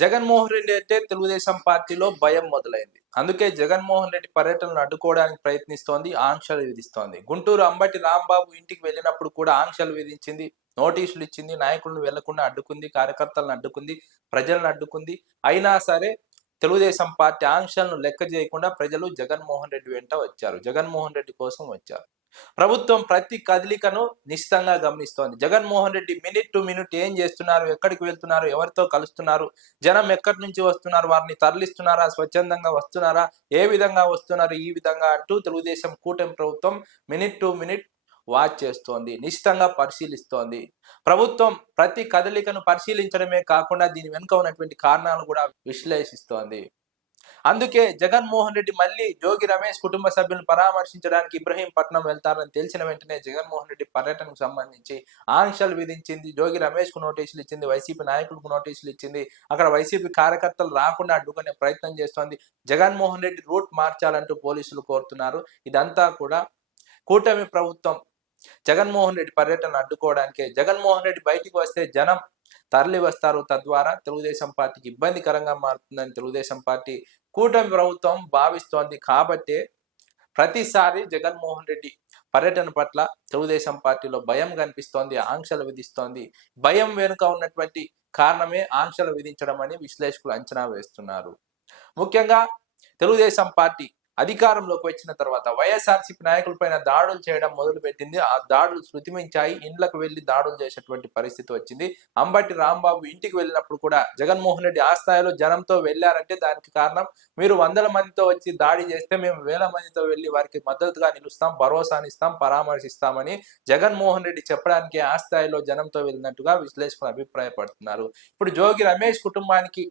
జగన్మోహన్ రెడ్డి అంటే తెలుగుదేశం పార్టీలో భయం మొదలైంది. అందుకే జగన్మోహన్ రెడ్డి పర్యటనను అడ్డుకోవడానికి ప్రయత్నిస్తోంది, ఆంక్షలు విధిస్తోంది. గుంటూరు అంబటి రాంబాబు ఇంటికి వెళ్ళినప్పుడు కూడా ఆంక్షలు విధించింది, నోటీసులు ఇచ్చింది, నాయకులను వెళ్లకుండా అడ్డుకుంది, కార్యకర్తలను అడ్డుకుంది, ప్రజలను అడ్డుకుంది. అయినా సరే తెలుగుదేశం పార్టీ ఆంక్షలను లెక్క చేయకుండా ప్రజలు జగన్మోహన్ రెడ్డి వెంట వచ్చారు. జగన్మోహన్ రెడ్డి కోసం వచ్చారు. ప్రభుత్వం ప్రతి కదలికను నిశితంగా గమనిస్తోంది. జగన్మోహన్ రెడ్డి మినిట్ టు మినిట్ ఏం చేస్తున్నారు, ఎక్కడికి వెళ్తున్నారు, ఎవరితో కలుస్తున్నారు, జనం ఎక్కడి నుంచి వస్తున్నారు, వారిని తరలిస్తున్నారా, స్వచ్ఛందంగా వస్తున్నారా, ఏ విధంగా వస్తున్నారు, ఈ విధంగా అంటూ తెలుగుదేశం కూటమి ప్రభుత్వం మినిట్ టు మినిట్ వాచ్ చేస్తోంది, నిశితంగా పరిశీలిస్తోంది. ప్రభుత్వం ప్రతి కదలికను పరిశీలించడమే కాకుండా దీని వెనుక ఉన్నటువంటి కారణాలు కూడా విశ్లేషిస్తోంది. అందుకే జగన్మోహన్ రెడ్డి మళ్ళీ జోగి రమేష్ కుటుంబ సభ్యులను పరామర్శించడానికి ఇబ్రహీంపట్నం వెళ్తారని తెలిసిన వెంటనే జగన్మోహన్ రెడ్డి పర్యటనకు సంబంధించి ఆంక్షలు విధించింది. జోగి రమేష్ కు నోటీసులు ఇచ్చింది, వైసీపీ నాయకులకు నోటీసులు ఇచ్చింది. అక్కడ వైసీపీ కార్యకర్తలు రాకుండా అడ్డుకునే ప్రయత్నం చేస్తోంది. జగన్మోహన్ రెడ్డి రూట్ మార్చాలంటూ పోలీసులు కోరుతున్నారు. ఇదంతా కూడా కూటమి ప్రభుత్వం జగన్మోహన్ రెడ్డి పర్యటన అడ్డుకోవడానికే. జగన్మోహన్ రెడ్డి బయటికి వస్తే జనం తరలి వస్తారు, తద్వారా తెలుగుదేశం పార్టీకి ఇబ్బందికరంగా మారుతుందని తెలుగుదేశం పార్టీ కూటమి ప్రభుత్వం భావిస్తోంది. కాబట్టే ప్రతిసారి జగన్మోహన్ రెడ్డి పర్యటన పట్ల తెలుగుదేశం పార్టీలో భయం కనిపిస్తోంది, ఆంక్షలు విధిస్తోంది. భయం వెనుక ఉన్నటువంటి కారణమే ఆంక్షలు విధించడం అని విశ్లేషకులు అంచనా వేస్తున్నారు. ముఖ్యంగా తెలుగుదేశం పార్టీ అధికారంలోకి వచ్చిన తర్వాత వైఎస్ఆర్సీపీ నాయకులపైన దాడులు చేయడం మొదలుపెట్టింది. ఆ దాడులు శృతిమించాయి. ఇండ్లకు వెళ్లి దాడులు చేసేటువంటి పరిస్థితి వచ్చింది. అంబటి రాంబాబు ఇంటికి వెళ్ళినప్పుడు కూడా జగన్మోహన్ రెడ్డి ఆ స్థాయిలో జనంతో వెళ్ళారంటే దానికి కారణం, మీరు 100 మందితో వచ్చి దాడి చేస్తే మేము 1000 మందితో వెళ్ళి వారికి మద్దతుగా నిలుస్తాం, భరోసానిస్తాం, పరామర్శిస్తామని జగన్మోహన్ రెడ్డి చెప్పడానికి ఆ స్థాయిలో జనంతో వెళ్ళినట్టుగా విశ్లేషకులు అభిప్రాయపడుతున్నారు. ఇప్పుడు జోగి రమేష్ కుటుంబానికి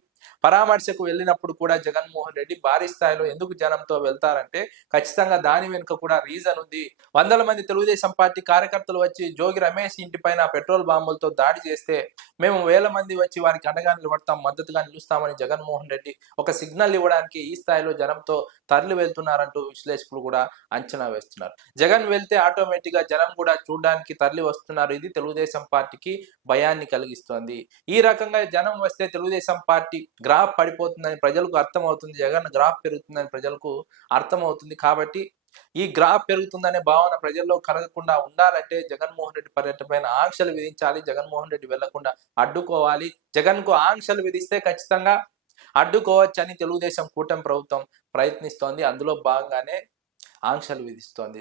పరామర్శకు వెళ్ళినప్పుడు కూడా జగన్మోహన్ రెడ్డి భారీ స్థాయిలో ఎందుకు జనంతో వెళ్తారంటే ఖచ్చితంగా దాని వెనుక కూడా రీజన్ ఉంది. 100 మంది తెలుగుదేశం పార్టీ కార్యకర్తలు వచ్చి జోగి రమేష్ ఇంటి పైన పెట్రోల్ బాంబులతో దాడి చేస్తే మేము 1000 మంది వచ్చి వారికి అండగా నిలబడతాం, మద్దతుగా నిలుస్తామని జగన్మోహన్ రెడ్డి ఒక సిగ్నల్ ఇవ్వడానికి ఈ స్థాయిలో జనంతో తరలి వెళ్తున్నారంటూ విశ్లేషకులు కూడా అంచనా వేస్తున్నారు. జగన్ వెళ్తే ఆటోమేటిక్ గా జనం కూడా చూడడానికి తరలి వస్తున్నారు. ఇది తెలుగుదేశం పార్టీకి భయాన్ని కలిగిస్తోంది. ఈ రకంగా జనం వస్తే తెలుగుదేశం పార్టీ గ్రాఫ్ పడిపోతుందని ప్రజలకు అర్థమవుతుంది. జగన్ గ్రాఫ్ పెరుగుతుందని ప్రజలకు అర్థమవుతుంది. కాబట్టి ఈ గ్రాఫ్ పెరుగుతుందనే భావన ప్రజల్లో కలగకుండా ఉండాలంటే జగన్మోహన్ రెడ్డి పర్యటన పైన ఆంక్షలు విధించాలి. జగన్మోహన్ రెడ్డి వెళ్లకుండా అడ్డుకోవాలి. జగన్ కు ఆంక్షలు విధిస్తే ఖచ్చితంగా అడ్డుకోవచ్చని తెలుగుదేశం కూటమి ప్రభుత్వం ప్రయత్నిస్తోంది. అందులో భాగంగానే ఆంక్షలు విధిస్తోంది.